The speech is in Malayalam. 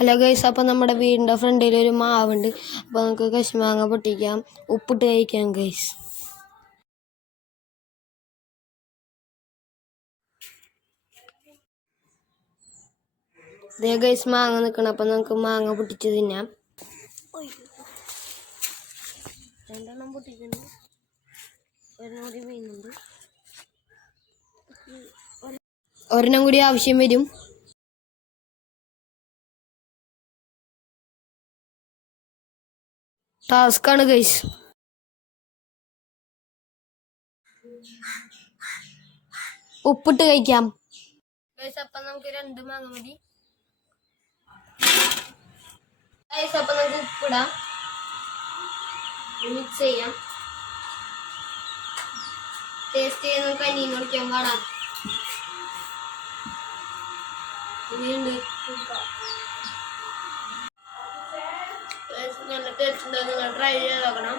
ഹലോ ഗൈസ്, അപ്പം നമ്മുടെ വീടിൻ്റെ ഫ്രണ്ടിൽ ഒരു മാവുണ്ട്. അപ്പോൾ നമുക്ക് കശുമാങ്ങ പൊട്ടിക്കാം, ഉപ്പിട്ട് കഴിക്കാം ഗൈസ്. ഇതേ ഗൈസ് മാങ്ങ നിൽക്കണം. അപ്പം നമുക്ക് മാങ്ങ പൊട്ടിച്ച് തിന്നാം. രണ്ടെണ്ണം പൊട്ടിക്കുന്നു, ഒരെണ്ണം വീഴുന്നുണ്ട്, ഒരെണ്ണം കൂടി ആവശ്യം വരും. ടാസ്ക്കാണ് ഗൈസ്. ഉപ്പിട്ട് കഴിക്കാം ഗൈസ്. അപ്പം നമുക്ക് 2 മാങ്ങ മതി ഗൈസ്. അപ്പം നമുക്ക് ഉപ്പിടാം, മിക്സ് ചെയ്യാം. ടേസ്റ്റ് ചെയ്യുന്ന കഞ്ഞീന്ന് കുടിക്കാൻ പാടാം. ഇനിയുണ്ട് നല്ല ടേസ്റ്റ് ഉണ്ടാകും. നിങ്ങൾ ട്രൈ ചെയ്ത് നോക്കണം.